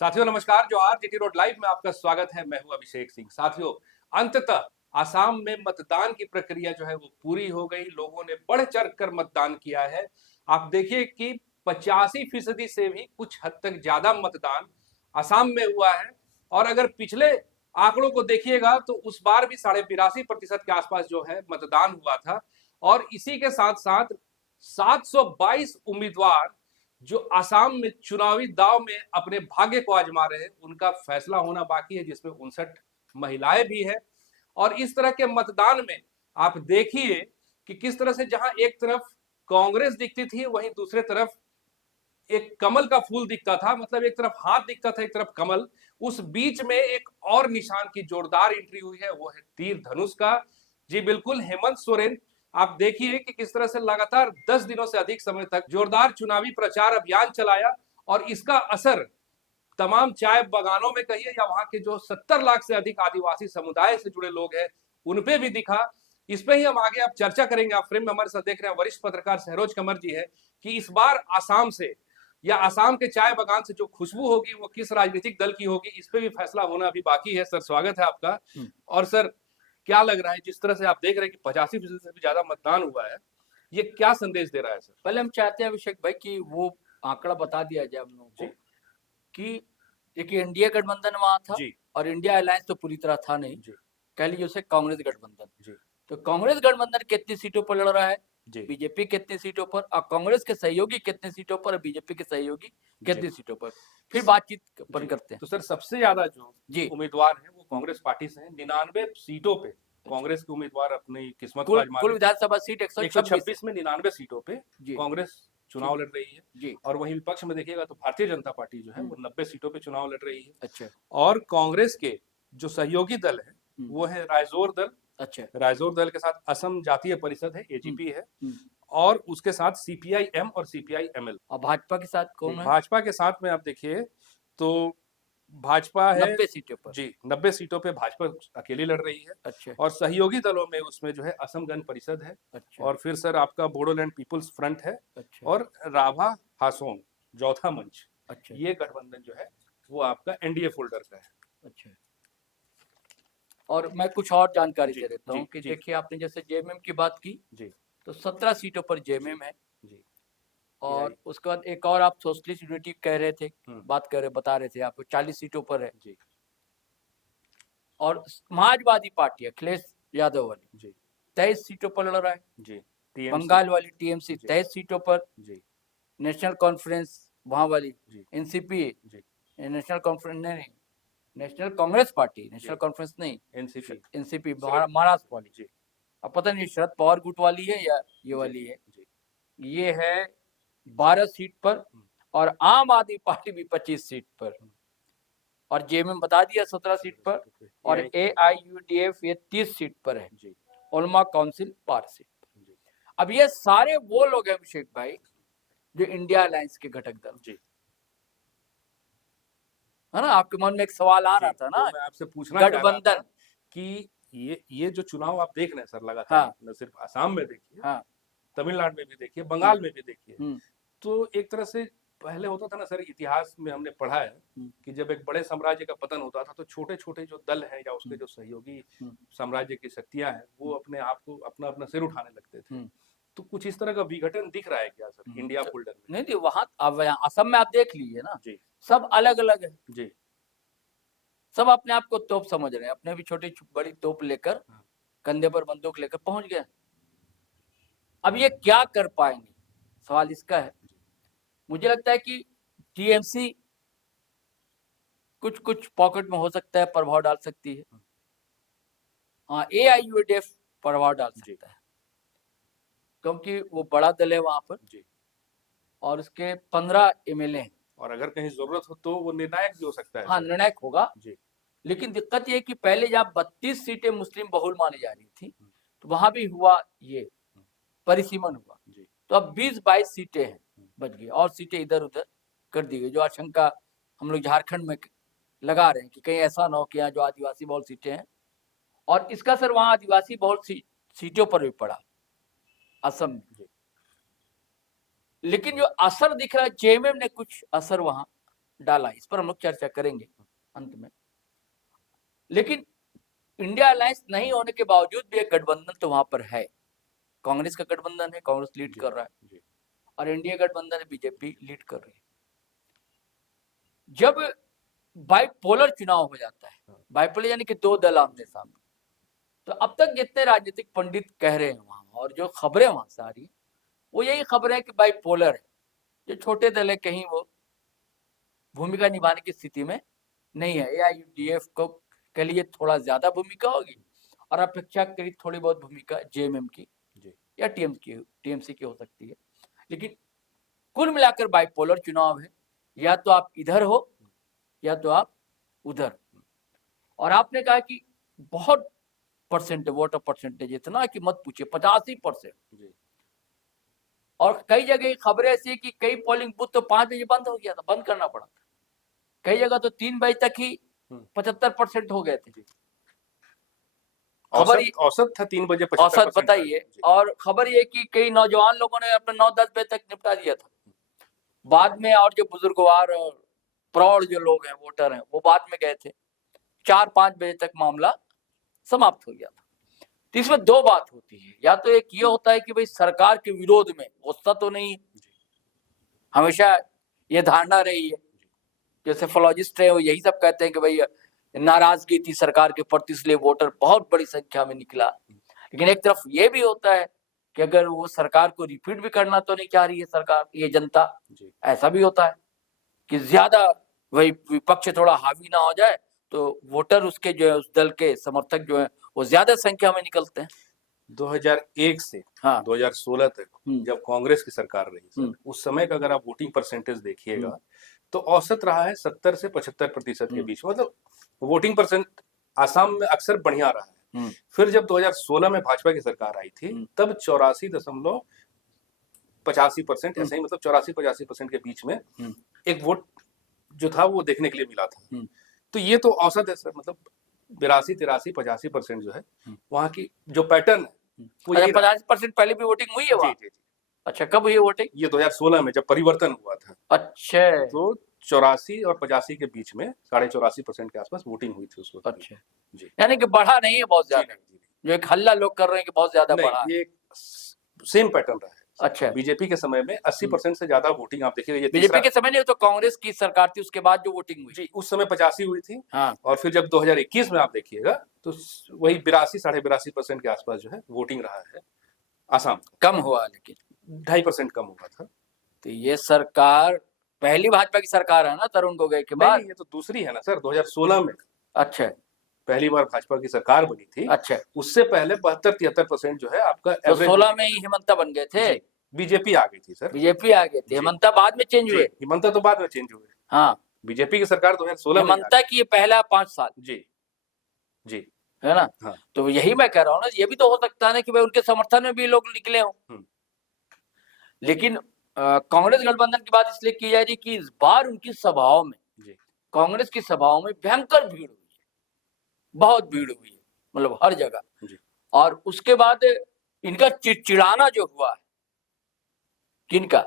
साथियों नमस्कार, जोहार। जीटी रोड लाइव में आपका स्वागत है। मैं हूं अभिषेक सिंह। साथियों, अंततः आसाम में मतदान की प्रक्रिया जो है वो पूरी हो गई। लोगों ने बढ़ चढ़ कर मतदान किया है। आप देखिए कि 85% से भी कुछ हद तक ज्यादा मतदान आसाम में हुआ है। और अगर पिछले आंकड़ों को देखिएगा तो उस बार भी 82.82% के आसपास जो है मतदान हुआ था। और इसी के साथ साथ 722 उम्मीदवार जो आसाम में चुनावी दाव में अपने भाग्य को आजमा रहे हैं, उनका फैसला होना बाकी है, जिसमें 59 महिलाएं भी हैं। और इस तरह के मतदान में आप देखिए कि किस तरह से जहां एक तरफ कांग्रेस दिखती थी, वहीं दूसरे तरफ एक कमल का फूल दिखता था। मतलब एक तरफ हाथ दिखता था, एक तरफ कमल। उस बीच में एक और निशान की जोरदार एंट्री हुई है, वो है तीर धनुष का। जी बिल्कुल, हेमंत सोरेन। आप देखिए कि किस तरह से लगातार 10 दिनों से अधिक समय तक जोरदार चुनावी प्रचार अभियान चलाया और इसका असर तमाम चाय बागानों में कहिए या वहां के जो 70 लाख से अधिक आदिवासी समुदाय से जुड़े लोग हैं उनपे भी दिखा। इस पे ही हम आगे आप चर्चा करेंगे। आप फ्रेम में हमारे साथ देख रहे हैं वरिष्ठ पत्रकार सहरोज कमर जी है कि इस बार आसाम से या आसाम के चाय बागान से जो खुशबू होगी वो किस राजनीतिक दल की होगी, इस पे भी फैसला होना अभी बाकी है। सर स्वागत है आपका। और सर क्या लग रहा है, जिस तरह से आप देख रहे हैं कि 85% से भी ज्यादा मतदान हुआ है, ये क्या संदेश दे रहा है? सर पहले हम चाहते हैं अभिषेक भाई कि वो आंकड़ा बता दिया जाए हम लोगों को कि एक इंडिया गठबंधन वहां था जी और इंडिया अलायंस तो पूरी तरह था नहीं। जी कह लीजिए उसे कांग्रेस गठबंधन। जी तो कांग्रेस गठबंधन कितनी सीटों पर लड़ रहा है, जी बीजेपी कितनी सीटों पर, और कांग्रेस के सहयोगी कितनी सीटों पर, और बीजेपी के सहयोगी कितनी सीटों पर, फिर बातचीत अपन करते हैं। तो सर सबसे ज्यादा जो जी उम्मीदवार हैं वो कांग्रेस पार्टी से हैं। 99 सीटों पे कांग्रेस के उम्मीदवार अपनी किस्मत को कुल आजमा कुल रहे विधानसभा सीट हैं। 126 126 में 99 सीटों पे जी कांग्रेस चुनाव लड़ रही है। जी। और वहीं विपक्ष में देखिएगा तो भारतीय जनता पार्टी जो है वो 90 सीटों पे चुनाव लड़ रही है। अच्छा और कांग्रेस के जो सहयोगी दल है वो है रायजोर दल। अच्छा रायजोर दल के साथ असम जातीय परिषद है, एजीपी है। हम्म। और उसके साथ सीपीआई एम और सीपीआई एमएल। और भाजपा के साथ कौन है? भाजपा के साथ में आप देखिए तो भाजपा है 90 सीटों पर। जी 90 सीटों पे भाजपा अकेली लड़ रही है। अच्छा और सहयोगी दलों में उसमें जो है असम गण परिषद है। अच्छा और फिर सर आपका बोडोलैंड पीपुल्स फ्रंट है। अच्छा और राभा हासोंग चौथा मंच। अच्छा ये गठबंधन जो है वो आपका एनडीए फोल्डर का है। अच्छा। और मैं कुछ और जानकारी जी दे देता हूँ जी कि जी देखिए आपने जैसे जेएमएम की बात की जी तो 17 सीटों पर जेएमएम है। जी और उसके बाद एक और आप सोशलिस्ट यूनिटी कह रहे थे, बता रहे थे आपको 40 सीटों पर है। जी और समाजवादी पार्टी अखिलेश यादव वाली जी 23 सीटों पर लड़ रहा है। जी टीएमसी बंगाल वाली टीएमसी जी 23 सीटों पर। जी नेशनल कॉन्फ्रेंस वहां वाली जी एनसीपी, जी नेशनल कॉन्फ्रेंस नहीं, नेशनल कांग्रेस पार्टी, नेशनल जी कॉन्फ्रेंस नहीं, एनसीपी एनसीपी शरद महाराष्ट्र वाली। जी अब पता नहीं शरद पवार गुट वाली है या ये जी वाली है। जी ये है 12 सीट पर। और आम आदमी पार्टी भी 25 सीट पर। और जेएमएम बता दिया 17 सीट पर। और एआईयूडीएफ ये 30 सीट पर है। जी उलमा काउंसिल 12 सीट पर। जी अब ये सारे वो लोग हैं अभिषेक भाई जो इंडिया अलायंस के घटक दल, जी है ना। आपके मन में एक सवाल आ रहा था ना, मैं आपसे पूछना चाह रहा था गठबंधन कि ये जो चुनाव आप देख रहे हैं सर लगातार, हाँ न सिर्फ आसाम में देखिए, हाँ तमिलनाडु में भी देखिए, बंगाल में भी देखिए। हम्म, तो एक तरह से पहले होता था ना सर, इतिहास में हमने पढ़ा है कि जब एक बड़े साम्राज्य का पतन होता था तो छोटे छोटे जो दल हैं या उसके जो सहयोगी साम्राज्य की शक्तियां हैं वो अपने आप को अपना अपना सिर उठाने लगते थे। तो कुछ इस तरह का विघटन दिख रहा है क्या सर इंडिया फोल्डर में? नहीं वहां अब असम में आप देख लीजिए ना, जी सब अलग अलग है। जी सब अपने आप को तोप समझ रहे हैं, अपने भी छोटी बड़ी तोप लेकर कंधे पर बंदूक लेकर पहुंच गए। अब ये क्या कर पाएंगे, सवाल इसका है। मुझे लगता है कि टीएमसी कुछ कुछ पॉकेट में हो सकता है, प्रभाव डाल सकती है। हाँ एआईयूडीएफ प्रभाव डाल सकता है क्योंकि वो बड़ा दल है वहां पर जी और उसके 15 एमएलए हैं। और अगर कहीं जरूरत हो तो वो निर्णायक भी हो सकता है। हाँ निर्णायक होगा जी लेकिन दिक्कत ये कि पहले जब 32 सीटें मुस्लिम बहुल मानी जा रही थी तो वहां भी हुआ ये परिसीमन हुआ। जी तो अब 20-22 सीटें हैं बच गई और सीटें इधर उधर कर दी गई। जो आशंका हम लोग झारखंड में लगा रहे हैं कि कहीं ऐसा ना हो कि यहाँ जो आदिवासी बहुल सीटें हैं, और इसका असर वहां आदिवासी बहुल सीटों पर भी पड़ा असम में। लेकिन जो असर दिख रहा है जेएमएम ने कुछ असर वहां डाला, इस पर हम लोग चर्चा करेंगे अंत में। लेकिन इंडिया अलायंस नहीं होने के बावजूद भी एक गठबंधन तो वहां पर है। कांग्रेस का गठबंधन है, कांग्रेस लीड कर रहा है, और एनडीए गठबंधन है, बीजेपी लीड कर रही है। जब बाइपोलर चुनाव हो जाता है, बाइपोलर यानी कि दो दल आमने सामने, तो अब तक जितने राजनीतिक पंडित कह रहे हैं वहां, और जो खबरें वहां से आ रही है, वो यही खबरें है कि बाइपोलर है, जो छोटे दल है कहीं वो भूमिका निभाने की स्थिति में नहीं है। एआईयूडीएफ को के लिए थोड़ा ज्यादा भूमिका होगी, और अपेक्षाकृत थोड़ी बहुत भूमिका जेएमएम की या टीएमसी की हो सकती है। लेकिन कुल मिलाकर बाइपोलर चुनाव है, या तो आप इधर हो या तो आप उधर। और आपने कहा कि बहुत वोटर परसेंटेज इतना कि मत पूछिए, 85%। और कई जगह खबरें ऐसी कि कई पोलिंग बूथ तो 5 बजे बंद हो गया था, बंद करना पड़ा था। कई जगह तो 3 बजे तक ही 75% हो गए थे। खबर औसत था 3 बजे, औसत बताइए। और खबर ये कि कई नौजवान लोगों ने अपने 9-10 बजे तक निपटा दिया था। बाद में और जो बुजुर्गवार और प्रौढ़ जो लोग हैं, वोटर हैं, वो बाद में गए थे। 4-5 बजे तक मामला समाप्त हो गया था। तो इसमें दो बात होती है, या तो एक ये होता है कि भाई सरकार के विरोध में गुस्सा तो नहीं है, हमेशा ये धारणा रही है, जो सेफोलॉजिस्ट है वो यही सब कहते हैं कि भाई नाराजगी थी सरकार के प्रति, इसलिए वोटर बहुत बड़ी संख्या में निकला। लेकिन एक तरफ ये भी होता है कि अगर वो सरकार को रिपीट भी करना तो नहीं चाह रही है सरकार, ये जनता, ऐसा भी होता है कि ज्यादा वही विपक्ष थोड़ा हावी ना हो जाए तो वोटर उसके जो है, उस दल के समर्थक जो है वो ज्यादा संख्या में निकलते हैं। 2001 से 2016 तक जब कांग्रेस की सरकार रही, उस समय का अगर आप वोटिंग परसेंटेज देखिएगा तो औसत रहा है 70 से 75% के बीच। मतलब वोटिंग परसेंट आसाम में अक्सर बढ़िया रहा है। फिर जब 2016 में भाजपा की सरकार आई थी, तब 84.85% ऐसे ही, मतलब 84-85% के बीच में एक वोट जो था वो देखने के लिए मिला था। तो ये तो औसत है सर, मतलब 82-83-85% जो है वहाँ की जो पैटर्न है वो 50% पहले भी वोटिंग हुई है वहाँ? जी। अच्छा, कब हुई वोटिंग? ये 2016 में जब परिवर्तन हुआ था। अच्छा, तो 84 और 85 के बीच में 84.5% के आसपास वोटिंग हुई थी उस वक्त। अच्छा जी, यानी कि बढ़ा नहीं है बहुत ज्यादा, जो एक हल्ला लोग कर रहे हैं कि बहुत ज्यादा बढ़ा। ये सेम पैटर्न रहा है। अच्छा, बीजेपी के समय में 80% से ज्यादा वोटिंग आप देखिएगा। बीजेपी के समय नहीं तो कांग्रेस की सरकार थी, उसके बाद जो वोटिंग हुई जी, उस समय 85 हुई थी। हाँ। और फिर जब 2021 में आप देखिएगा तो वही 82-82.5% के आसपास जो है वोटिंग रहा है। आसाम कम हुआ, लेकिन 2.5% कम हुआ था। तो ये सरकार पहली भाजपा की सरकार है ना तरुण गोगोई के बाद? ये तो दूसरी है ना सर, 2016 में। अच्छा, पहली बार भाजपा की सरकार बनी थी। अच्छा, उससे पहले 72-73% जो है आपका तो 16 में ही हेमंता बन गए थे। बीजेपी आ गई थी सर, बीजेपी आ गई थी, हेमंता बाद में चेंज हुए। हेमंता तो बाद में चेंज हुए। हाँ, बीजेपी की सरकार 2016 में। हेमंता की ये पहला 5 साल जी जी है ना। हाँ। तो यही मैं कह रहा हूँ ना, ये भी तो हो सकता है ना कि भाई उनके समर्थन में भी लोग निकले हों। लेकिन कांग्रेस गठबंधन की बात इसलिए की जा रही कि इस बार उनकी सभाओं में, कांग्रेस की सभाओं में भयंकर भीड़ हुई है, बहुत भीड़ हुई है, मतलब हर जगह। और उसके बाद इनका चिड़चिड़ाना जो हुआ है, किनका?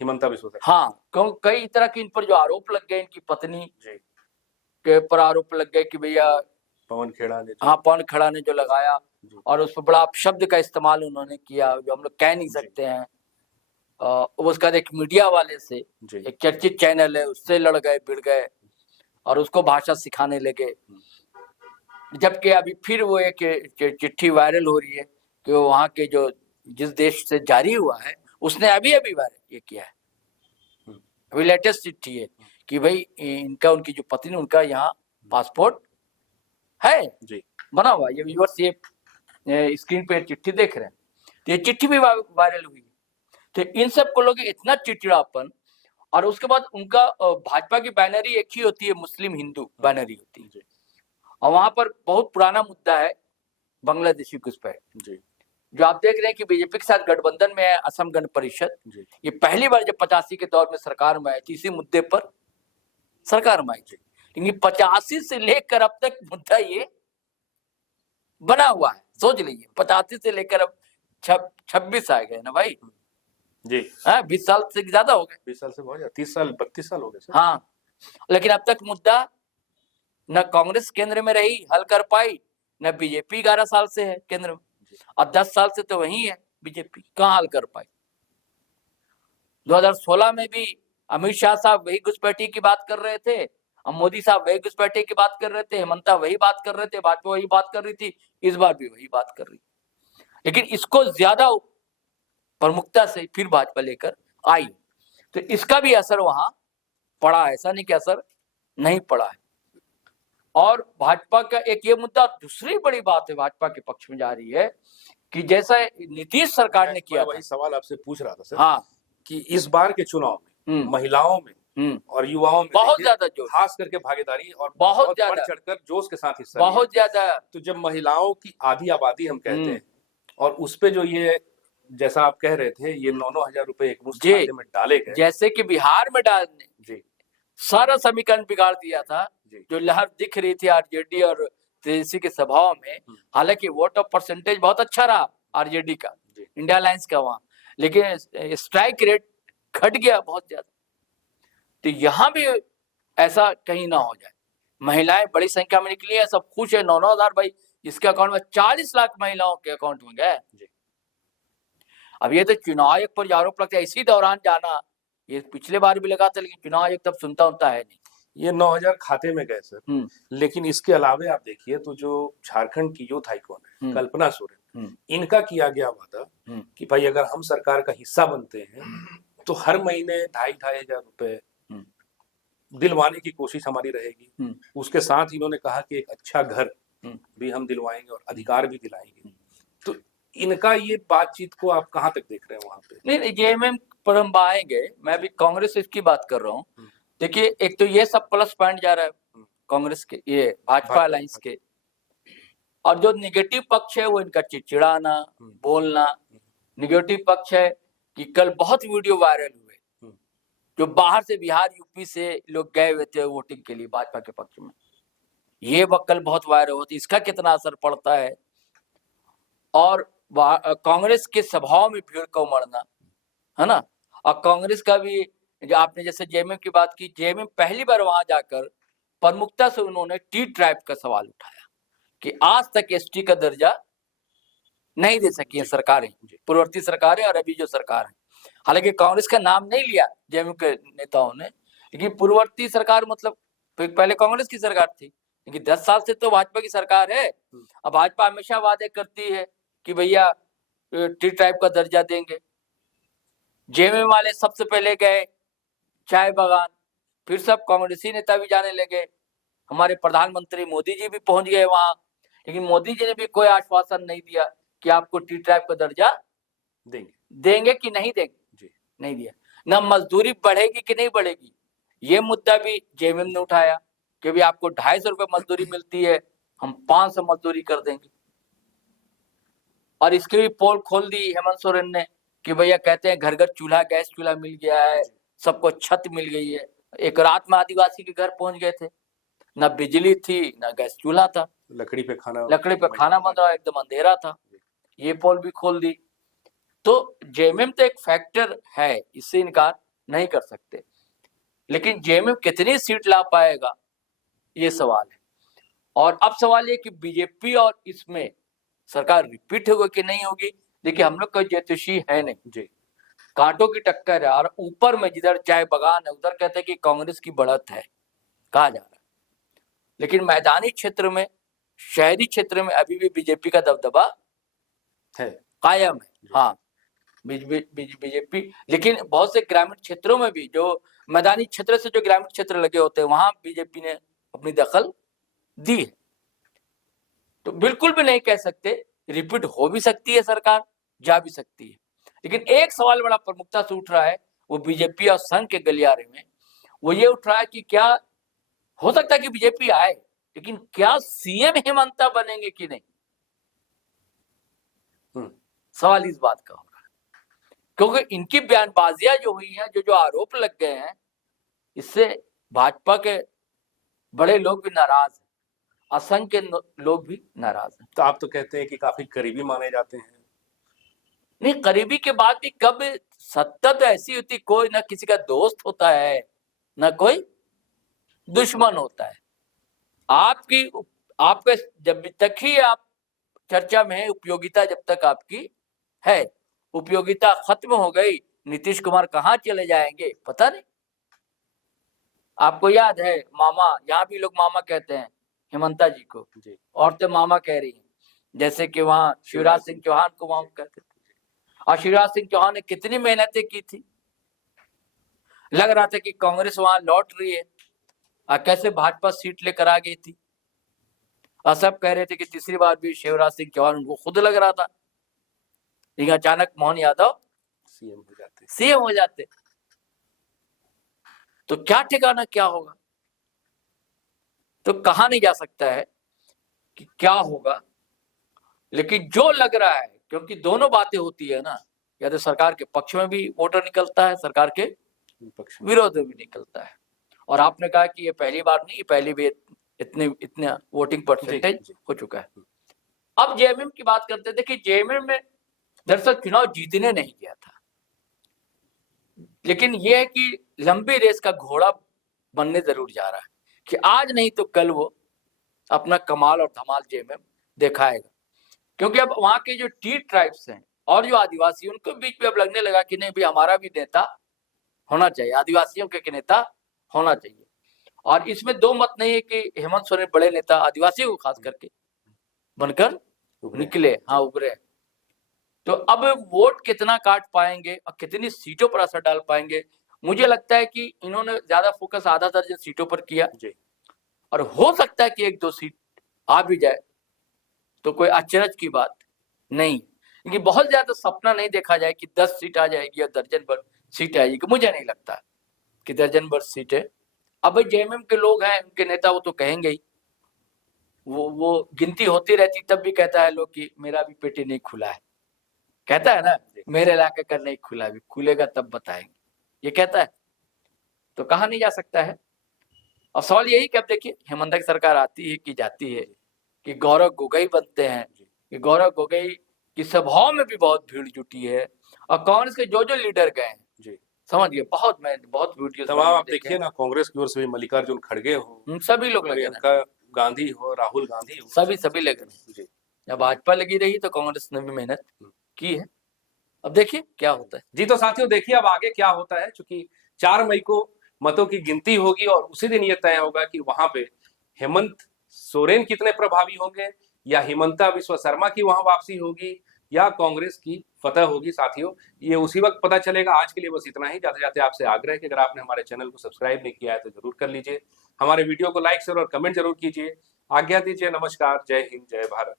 हिमंता बिस्वा। हाँ, कई तरह के इन पर जो आरोप लग गए, इनकी पत्नी के पर आरोप लग गए कि भैया पवन खेड़ा ने, पवन खेड़ा ने जो लगाया, और उस पर बड़ा अपशब्द का इस्तेमाल उन्होंने किया जो हम लोग कह नहीं सकते हैं। उसका एक मीडिया वाले से, एक चर्चित चैनल है, उससे लड़ गए, भिड़ गए और उसको भाषा सिखाने लगे। जबकि अभी फिर वो एक चिट्ठी वायरल हो रही है कि वो वहाँ के जो जिस देश से जारी हुआ है उसने अभी वायरल ये किया है, अभी लेटेस्ट चिट्ठी है कि भाई इनका, उनकी जो पत्नी, उनका यहाँ पासपोर्ट है जी बना हुआ। ये व्यूअर्स ये स्क्रीन पे चिट्ठी देख रहे हैं, तो ये चिट्ठी भी वायरल हुई। तो इन सब को लोग इतना चिड़चिड़ापन, और उसके बाद उनका भाजपा की बैनरी एक ही होती है, मुस्लिम हिंदू बैनरी होती है, और वहां पर बहुत पुराना मुद्दा है बांग्लादेशी घुसपैठ, जो आप देख रहे हैं कि बीजेपी के साथ गठबंधन में है असम गण परिषद। ये पहली बार जब 85 के दौर में सरकार में आई थी, इसी मुद्दे पर सरकार में आई थी। लेकिन 85 से लेकर अब तक मुद्दा ये बना हुआ है, सोच लीजिए, 85 से लेकर अब 26 आ गए ना भाई जी। 20 साल से ज्यादा हो गए, 20 साल से बहुत ज्यादा, 30 साल 32 साल हो गए। हाँ, लेकिन अब तक मुद्दा न कांग्रेस केंद्र में रही, हल कर पाई, न बीजेपी 11 साल से है केंद्र में, और 10 साल से तो वही है बीजेपी, कहाँ हल कर पाई। 2016 में भी अमित शाह साहब वही घुसपैठी की बात कर रहे थे, अब मोदी साहब वही घुसपैठी की बात कर रहे थे, हेमंता वही बात कर रहे थे, भाजपा वही बात कर रही थी, इस बार भी वही बात कर रही। लेकिन इसको ज्यादा प्रमुखता से फिर भाजपा लेकर आई, तो इसका भी असर वहां पड़ा, ऐसा नहीं कि असर नहीं पड़ा है। और भाजपा का एक ये मुद्दा, दूसरी बड़ी बात है भाजपा के पक्ष में जा रही है कि जैसा नीतीश सरकार ने किया, वही सवाल आपसे पूछ रहा था सर, हाँ, कि इस बार के चुनाव में महिलाओं में और युवाओं में बहुत ज्यादा जोश, खास करके भागीदारी और बहुत बढ़ ज्यादा चढ़कर जोश के साथ हिस्सा बहुत ज्यादा। तो जब महिलाओं की आधी आबादी हम कहते हैं, और उस पे जो ये जैसा आप कह रहे थे, ये 9-9 हजार रुपए एक मुश्त खाते में डाले गए, जैसे कि बिहार में डालने जी सारा समीकरण बिगाड़ दिया था, जो लहर दिख रही थी आरजेडी और तेजस्वी के सभाओं में। हालांकि वोट ऑफ परसेंटेज बहुत अच्छा रहा आरजेडी का, इंडिया अलायंस का वहां, लेकिन स्ट्राइक रेट घट गया बहुत ज्यादा। तो यहाँ भी ऐसा कहीं ना हो जाए। महिलाएं बड़ी संख्या में निकली है, सब खुश है, 9-9 हजार भाई, इसके अकाउंट में 40 लाख महिलाओं के अकाउंट में गए। अब ये तो चुनाव आयोग पर आरोप लगता है, इसी दौरान जाना, ये पिछले बार भी लगा था, लेकिन चुनाव आयोग तब सुनता है नहीं। ये 9,000 खाते में गए सर, लेकिन इसके अलावे आप देखिए तो जो झारखंड की यूथ आइकॉन है कल्पना सोरेन, इनका किया गया वादा कि भाई अगर हम सरकार का हिस्सा बनते हैं तो हर महीने 2,500 रुपए दिलवाने की कोशिश हमारी रहेगी। उसके साथ इन्होंने कहा कि एक अच्छा घर भी हम दिलवाएंगे और अधिकार भी दिलाएंगे। तो इनका ये बातचीत को आप कहाँ तक देख रहे हैं वहां पे? नहीं, जेएमएम पर हम आएंगे, मैं भी कांग्रेस इसकी बात कर रहा हूँ। देखिए, एक तो ये सब प्लस पॉइंट जा रहा है कांग्रेस के, ये भाजपा अलायंस के, और जो निगेटिव पक्ष है वो इनका चिड़चिड़ाना, बोलना। निगेटिव पक्ष है कि कल बहुत वीडियो वायरल हुए जो बाहर से, बिहार यूपी से लोग गए हुए थे वोटिंग के लिए भाजपा के पक्ष में, ये कल बहुत वायरल होती, इसका कितना असर पड़ता है। और कांग्रेस के सभाओं में भीड़ का उमड़ना, है ना। और कांग्रेस का भी, जो आपने जैसे जेएमएम की बात की, जेएमएम पहली बार वहां जाकर प्रमुखता से उन्होंने टी ट्राइब का सवाल उठाया कि आज तक एसटी का दर्जा नहीं दे सकी है सरकारें, पूर्ववर्ती सरकारें और अभी जो सरकार है। हालांकि कांग्रेस का नाम नहीं लिया जेएमएम के नेताओं ने, लेकिन पूर्ववर्ती सरकार मतलब पहले कांग्रेस की सरकार थी, लेकिन 10 साल से तो भाजपा की सरकार है। अब भाजपा हमेशा वादे करती है कि भैया टी ट्राइब का दर्जा देंगे। जेएमएम वाले सबसे पहले गए चाय बागान, फिर सब कांग्रेसी नेता भी जाने लगे, हमारे प्रधानमंत्री मोदी जी भी पहुंच गए वहां, लेकिन मोदी जी ने भी कोई आश्वासन नहीं दिया कि आपको टी ट्राइब का दर्जा देंगे कि नहीं देंगे, नहीं दिया। ना मजदूरी बढ़ेगी कि नहीं बढ़ेगी, ये मुद्दा भी जेएमएम ने उठाया कि भी आपको 250 रुपए मजदूरी मिलती है, हम 500 मजदूरी कर देंगे। और इसकी भी पोल खोल दी हेमंत सोरेन ने कि भैया कहते हैं घर घर चूल्हा, गैस चूल्हा मिल गया है, सबको छत मिल गई है। एक रात में आदिवासी के घर पहुंच गए थे, ना बिजली थी ना गैस चूल्हा था, लकड़ी पे खाना बन रहा, एकदम अंधेरा था। ये पोल भी खोल दी। तो जेएमएम तो एक फैक्टर है, इससे इनकार नहीं कर सकते, लेकिन जेएमएम कितनी सीट ला पाएगा ये सवाल है। और अब सवाल ये कि बीजेपी और इसमें सरकार रिपीट होगी कि नहीं होगी। देखिए, हम लोग कोई ज्योतिषी है नहीं जी, कांटों की टक्कर है। और ऊपर में जिधर चाय बागान है उधर कहते हैं कि कांग्रेस की बढ़त है, कहा जा रहा है, लेकिन मैदानी क्षेत्र में, शहरी क्षेत्र में अभी भी बीजेपी का दबदबा है, कायम है। हाँ, बीजेपी, लेकिन बहुत से ग्रामीण क्षेत्रों में भी, जो मैदानी क्षेत्र से जो ग्रामीण क्षेत्र लगे होते हैं, वहां बीजेपी ने अपनी दखल दी है। तो बिल्कुल भी नहीं कह सकते, रिपीट हो भी सकती है सरकार, जा भी सकती है। लेकिन एक सवाल बड़ा प्रमुखता से उठ रहा है, वो बीजेपी और संघ के गलियारे में, वो ये उठ रहा है कि क्या हो सकता है कि बीजेपी आए, लेकिन क्या सीएम हेमंता बनेंगे कि नहीं। सवाल इस बात का हो रहा है, क्योंकि इनकी बयानबाजियां जो हुई हैं, जो आरोप लग गए हैं, इससे भाजपा के बड़े लोग भी नाराज हैं, असंघ के लोग भी नाराज हैं। तो आप तो कहते हैं कि काफी करीबी माने जाते हैं। नहीं, करीबी के बाद भी कब सत्ता तो ऐसी होती, कोई ना किसी का दोस्त होता है ना कोई दुश्मन होता है। आपके जब तक ही आप चर्चा में है, उपयोगिता जब तक आपकी है, उपयोगिता खत्म हो गई, नीतीश कुमार कहाँ चले जाएंगे पता नहीं। आपको याद है मामा, यहाँ भी लोग मामा कहते हैं हेमंता जी को, औरतें मामा कह रही हैं, जैसे कि वहां शिवराज सिंह चौहान को मामा कहते थे। और शिवराज सिंह चौहान ने कितनी मेहनतें की थी, लग रहा था कि कांग्रेस वहां लौट रही है, और कैसे भाजपा सीट लेकर आ गई थी, और सब कह रहे थे कि तीसरी बार भी शिवराज सिंह चौहान, उनको खुद लग रहा था, लेकिन अचानक मोहन यादव सीएम हो जाते। तो क्या ठिकाना क्या होगा, तो कहा नहीं जा सकता है कि क्या होगा, लेकिन जो लग रहा है, क्योंकि दोनों बातें होती है ना, या तो सरकार के पक्ष में भी वोटर निकलता है, सरकार के विरोध में भी निकलता है। और आपने कहा कि ये पहली बार नहीं, पहली भी इतने वोटिंग परसेंटेज हो चुका है। अब जेएमएम की बात करते थे कि जेएमएम में दरअसल चुनाव जीतने नहीं गया था, लेकिन यह है कि लंबी रेस का घोड़ा बनने जरूर जा रहा है, कि आज नहीं तो कल वो अपना कमाल और धमाल जेएमएम दिखाएगा। क्योंकि अब वहां के जो टी ट्राइब्स हैं और जो आदिवासी, उनको बीच में अब लगने लगा कि नहीं भाई, हमारा भी नेता होना चाहिए, आदिवासियों के नेता होना चाहिए। और इसमें दो मत नहीं है कि हेमंत सोरेन बड़े नेता आदिवासियों को खास करके बनकर निकले, हाँ उभरे। तो अब वोट कितना काट पाएंगे और कितनी सीटों पर असर डाल पाएंगे, मुझे लगता है कि इन्होंने ज्यादा फोकस आधा दर्जन सीटों पर किया, और हो सकता है कि एक दो सीट आ भी जाए, तो कोई अचरज की बात नहीं। क्योंकि बहुत ज्यादा सपना नहीं देखा जाए कि 10 सीट आ जाएगी या दर्जन भर सीट आएगी, मुझे नहीं लगता कि दर्जन भर सीटें। अब जेएमएम के लोग हैं, उनके नेता, वो तो कहेंगे ही, वो गिनती होती रहती, तब भी कहता है लोग कि मेरा भी पेटी नहीं खुला है, कहता है ना, मेरे इलाके का नहीं खुला, भी खुलेगा तब बताएंगे, ये कहता है। तो कहा नहीं जा सकता है। अब सवाल यही कि अब देखिए हेमंत की सरकार आती है कि जाती है, कि गौरव गोगोई बनते हैं, कि गौरव गोगोई की सभाओं में भी बहुत भीड़ जुटी है, और कांग्रेस के जो लीडर गए हैं, समझ गए, बहुत वीडियो तमाम आप देखिए ना, कांग्रेस की ओर से भी मल्लिकार्जुन खड़गे हो, सभी लोग लगे, प्रियंका गांधी हो, राहुल गांधी हो, सभी लगे। जब भाजपा लगी रही तो कांग्रेस ने भी मेहनत की है। अब देखिए क्या होता है। जी तो साथियों देखिए अब आगे क्या होता है, क्योंकि 4 मई को मतों की गिनती होगी और उसी दिन ये तय होगा कि वहां पे हेमंत सोरेन कितने प्रभावी होंगे, या हिमंता विश्व शर्मा की वहां वापसी होगी, या कांग्रेस की फतह होगी। साथियों ये उसी वक्त पता चलेगा। आज के लिए बस इतना ही। जाते जाते आपसे आग्रह है कि अगर आपने हमारे चैनल को सब्सक्राइब नहीं किया है तो जरूर कर लीजिए, हमारे वीडियो को लाइक शेयर और कमेंट जरूर कीजिए। आज्ञा दीजिए, नमस्कार, जय हिंद, जय भारत।